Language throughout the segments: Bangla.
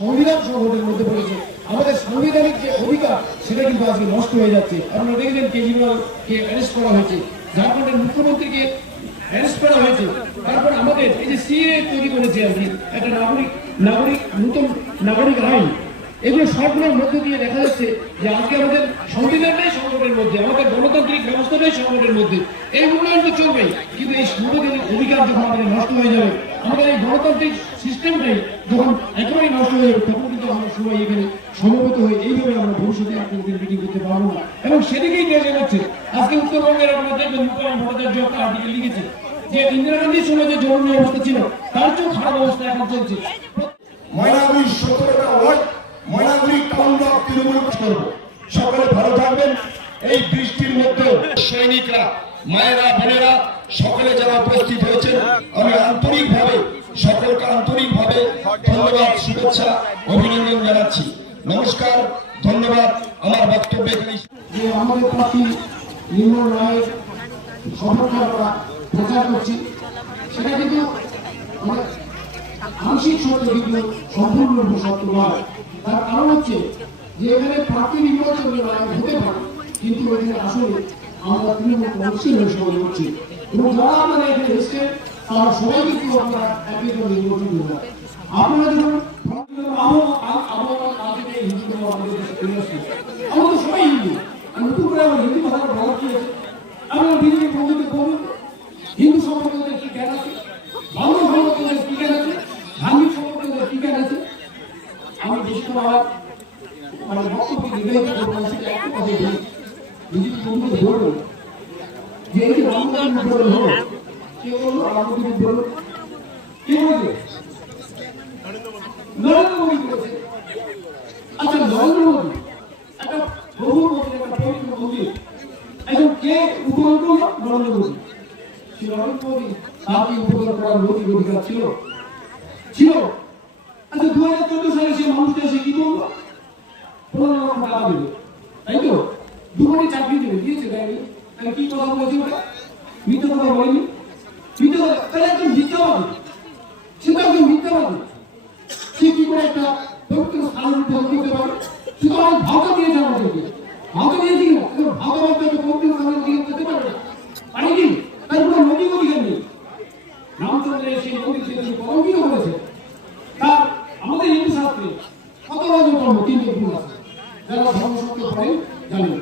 সংবিধান সংকটের মধ্যে পড়েছে। আমাদের সাংবিধানিক যে অধিকার সেটা কিন্তু আজকে নষ্ট হয়ে যাচ্ছে। আপনারা দেখবেন কেজরিওয়ালকে অ্যারেস্ট করা হয়েছে, ঝাড়খণ্ডের মুখ্যমন্ত্রীকে অ্যারেস্ট করা হয়েছে। তারপর আমাদের এই যে সিএ তৈরি করেছে আর কি একটা নতুন নাগরিক আইন, এগুলো সবগুলোর মধ্যে দিয়ে দেখা যাচ্ছে যে আজকে আমাদের সংবিধানটাই সংকটের মধ্যে, আমাদের গণতান্ত্রিক ব্যবস্থাটাই সংকটের মধ্যে। এই উন্নয়ন তো চলবেই, কিন্তু এই সাংবিধানিক অধিকার যখন আমাদের নষ্ট হয়ে যাবে, আমাদের এই গণতান্ত্রিক সিস্টেমটাই যখন একেবারেই নষ্ট হয়ে যাবে, তখন কিন্তু আমরা সবাই এখানে সমবেত হয়ে এইভাবে আমরা ভবিষ্যতে আপনাদের মিটিং করতে পারবো না। এবং সেদিকেই দেশ এগোচ্ছে। আজকে উত্তরবঙ্গের আপনারা দেখবেন মুখ্যমন্ত্রী ভট্টাচার্য একটা আর্টিকেল লিখেছে যে ইন্দিরা গান্ধীর সময় যে জরুরি অবস্থা ছিল তার চেয়েও খারাপ অবস্থা এখন চলছে। ময়নাগুড়ির 17টা ward, Maynaguri town block Trinamool করব। সকলে ভালো থাকবেন। এই বৃষ্টির মধ্যে সৈনিকরা, মায়েরা, বোনেরা সকলে যারা উপস্থিত হয়েছেন, আমি আন্তরিকভাবে সকলকে আন্তরিকভাবে ধন্যবাদ, শুভেচ্ছা, অভিনন্দন জানাচ্ছি। নমস্কার, ধন্যবাদ। আমার বক্তব্য এখানেই। যে আমাদের প্রার্থী নির্মল রায়ের সফলতা আমরা প্রচার করছি, সেটা কিন্তু আংশিক সত্য, কিন্তু সম্পূর্ণরূপে সত্য নয়। তার কারণ হচ্ছে যে এখানে প্রার্থী নির্বাচন হতে পারে, কিন্তু এখানে আসলে আমরা তৃণমূল কংগ্রেসের হয়ে সবাই করছি। এবং যারা আপনারা এখানে এসছেন তারা সবাই কিন্তু আমরা একজন নির্বাচন করব। আপনারা যখন আমরা তো সবাই হিন্দু, নতুন করে আমার হিন্দু কথাটা বলা কি আছে? আমরা বিজেপি বন্ধুকে বলুন হিন্দু সম্পর্কে কি জ্ঞান আছে, বাংলা সম্পর্কে কি জ্ঞান আছে, ধার্মিক সম্পর্কে কি জ্ঞান আছে। আমি বেশি মানে বক্তব্য নির্ধারিত করবো না, সেটা একটা কথা বলি। বিজেপি বন্ধুকে বলবো যে এই যে রামমন্দির উদ্বোধন হলো, কে বললো রামমন্দির উদ্বোধন? কে বলছে? নরেন্দ্র মোদী করেছে। আচ্ছা, নরেন্দ্র মোদী একটা বহু মন্দির, একটা পবিত্র মন্দির, এখন কে উদ্বোধন করলো? নরেন্দ্র মোদী। নরেন্দ্র মোদী তাকে উদ্বোধন করার নৈতিক অধিকার ছিল? আচ্ছা, 2014 সালে সে মানুষটা এসে কি করলো? 15 লক্ষ টাকা দিল, তাই তো? 2 কোটি চাকরি দিয়েছে, দেয়নি? তাহলে কি কথা বলেছে? মিথ্যা কথা বলেনি? মিথ্যা কথা, তাহলে একদম মিথ্যাবাদী। সে তো একদম মিথ্যাবাদী। সে কি করে একটা পবিত্র স্থান উদ্বোধন করতে পারে? সে তো অনেক ভাওতা দিয়েছে আমাদেরকে। ভাওতা দিয়েছি কিনা? ভাওতা বলতে একটা পবিত্র স্থান উদ্বোধন করতে পারবে না, পারে কি? তার কোনো নৈতিক অধিকার নেই। রামচন্দ্রের সেই নদী থেকে কলঙ্কিত করেছে। তার আমাদের হিন্দু শাস্ত্রে 17 ধর্ম 3 গুণ আছে, যারা ধর্মসত্য পড়েন জানেন।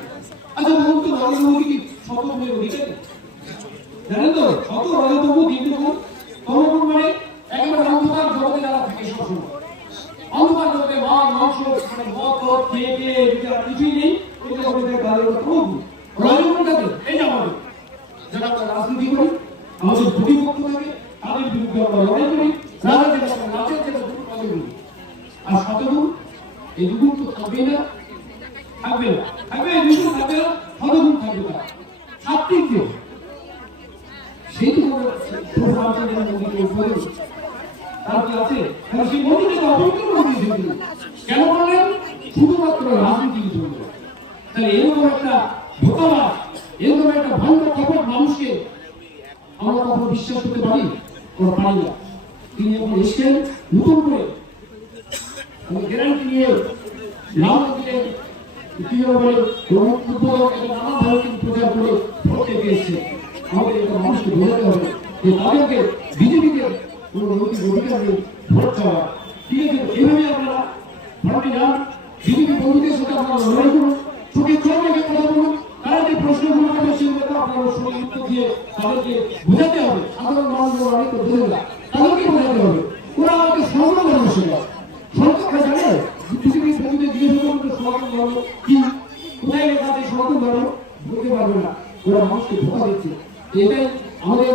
আচ্ছা, বলুন তো নরেন্দ্র মোদী কি শতগুণের অধিকারী? জানেন তো? 17 রাজতম 3 গুণ। তমগুণ মানে একেবারে অন্ধকার জগতে যারা থাকে সবসময়, অন্ধকার জগতে মাছ মাংস মানে মদ খেয়ে কিছুই নেই, ওই জগতে তাদের তমগুণ। রজগুণটাকে এই যে আমাদের যারা আমরা রাজনীতি করি, আমাদের প্রতিপক্ষ থাকে, তাদের বিরুদ্ধে আমরা লড়াই করি, রাজনীতি আমরা নাচের যেটা দুর্গুণ। আর শতগুণ, এই দুগুণ তো থাকবে না, থাকবে না, থাকবে এই দুগুণ থাকবে না, শতগুণ থাকবে না। সাত্বিক কে? সেই তো রামচন্দ্রের মন্দিরকে উপরে তার কি আছে? কারণ সেই মন্দিরকে অপবিত্র করে দিয়েছে। কেন করলেন? শুধুমাত্র রাজনীতির জন্য। তাহলে এরকম একটা ধোঁকাবাজ, এরকম একটা ভণ্ড কপট মানুষকে আমরা কখনো বিশ্বাস করতে পারি? আমরা পারি না। তিনি যখন এসছেন নতুন করে গ্যারান্টি নিয়ে রাম মন্দিরের উদ্বোধক এবং নানাভাবে কিন্তু প্রচার করে ভোট পেতে এসছে। আমাদের একটা মানুষকে বোঝাতে হবে যে তাদেরকে বিজেপিকে কোনো নৈতিক অধিকার নেই ভোট চাওয়া। ঠিক আছে, এইভাবে আপনারা ভোটে যান, বিজেপি বন্ধুদের সাথে আপনারা লড়াই করুন, চোখে চোখ রেখে কথা বলুন। তারা যে প্রশ্নগুলো করবে সেগুলো আপনারা সঠিক উত্তর দিয়ে তাদেরকে বোঝাতে হবে। সাধারণ মানুষগুলো অনেক বোঝে না, তাদেরকে বোঝাতে হবে। ওরা আমাকে সরকার ধর্ম শেখায়। সরকার জানে পৃথিবীর বন্ধুদের জিজ্ঞেস করুন সনাতন ধর্ম কি, কোথায় লেখা আছে সনাতন ধর্ম? বলতে পারবে না। ওরা মানুষকে ধোঁকা দিচ্ছে। এটাই আমাদের,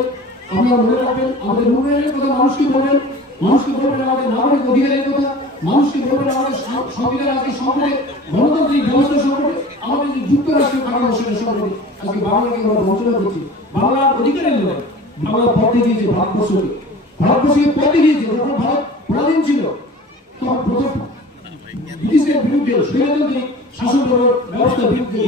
আপনারা মনে রাখবেন, আমাদের উন্নয়নের কথা মানুষকে বলবেন, মানুষকে বলবেন আমাদের নাগরিক অধিকারের কথা, মানুষকে বলবেন আমাদের সংবিধান আজকে সম্পর্কে, গণতান্ত্রিক ব্যবস্থা সম্পর্কে, আমাদের যে যুক্তরাষ্ট্রের কারণ সেটা সম্পর্কে। আজকে বাংলাকে আমরা বঞ্চনা করছি। বাংলার অধিকারের নয়, বাংলা পথে গিয়েছে ভারতবর্ষকে, ভারতবর্ষকে পথে গিয়েছে। যখন ভারত পরাধীন ছিল তখন প্রথম ব্রিটিশের বিরুদ্ধে স্বৈরতান্ত্রিক শাসন ব্যবস্থার বিরুদ্ধে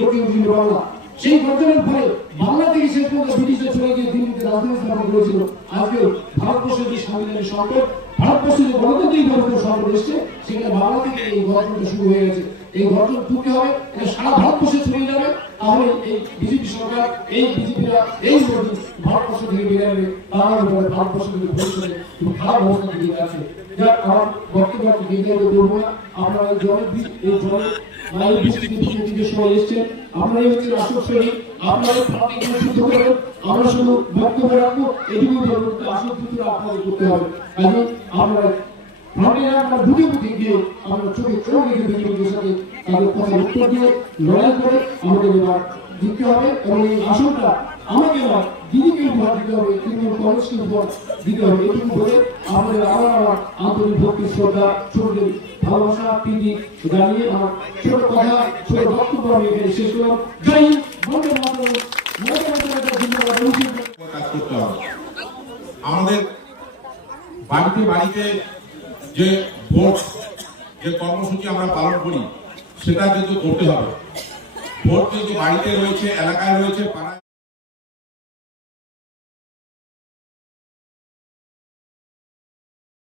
বাংলা সেই গঠনের ফলে বাংলা থেকে শেষ পর্যন্ত ব্রিটিশরা চলে গিয়ে দিল্লিতে রাজধানী স্থাপন করেছিল। আজকে ভারতবর্ষের যে সাংবিধানিক সংকট, ভারত ভারতবর্ষে যে গণতান্ত্রিক ব্যবস্থা শহর এসছে, সেখানে বাংলা থেকে এই গঠনটা শুরু হয়ে গেছে। এই গঠন তুলতে হবে, এটা সারা ভারতবর্ষে ছড়িয়ে যাবে। তাহলে এই বিজেপি সরকার, এই বিজেপিরা, এই মোদী ভারতবর্ষ থেকে বেরিয়ে যাবে। তাহলে ভারতবর্ষ থেকে ভবিষ্যতে খুব খারাপ অবস্থা দিকে আছে। যাক, আমার বক্তব্য বেরিয়ে বলবো না। আপনারা এই জলের বৃষ্টির সময় এসছেন, আপনারাই হচ্ছে আসল শ্রেণী, আপনাদের প্রাণীগুলো শুদ্ধ করবেন। আমরা শুধু বক্তব্য রাখবো, এটুকু বলবো, আসল কিছুটা আপনাদের করতে হবে। কাজে আপনারা ভাবলেন আমরা বুঝে বুঝে গিয়ে আমরা চোখে চোখ রেখে বিজেপির সাথে তাদের কথা উত্তর দিয়ে লড়াই করে আমাদের এবার জিততে হবে। এবং এই আসনটা আমাকে নয়, দিদিকে উপহার দিতে হবে, তৃণমূল কংগ্রেসকে উপহার দিতে হবে। এটুকু বলে আমাদের আমার আন্তরিক ভক্তি, শ্রদ্ধা, ছোটদের ভালোবাসা, প্রীতি জানিয়ে আমার ছোট কথা, ছোট বক্তব্য আমি এখানে শেষ করলাম। জয় হিন্দ, বন্দে মাতরম, কাজ করতে হবে। আমাদের বাড়িতে বাড়িতে যে ভোট, যে কর্মসূচি আমরা পালন করি, সেটা কিন্তু করতে হবে। ভোট কিন্তু বাড়িতে রয়েছে, এলাকায় রয়েছে, পাড়ায়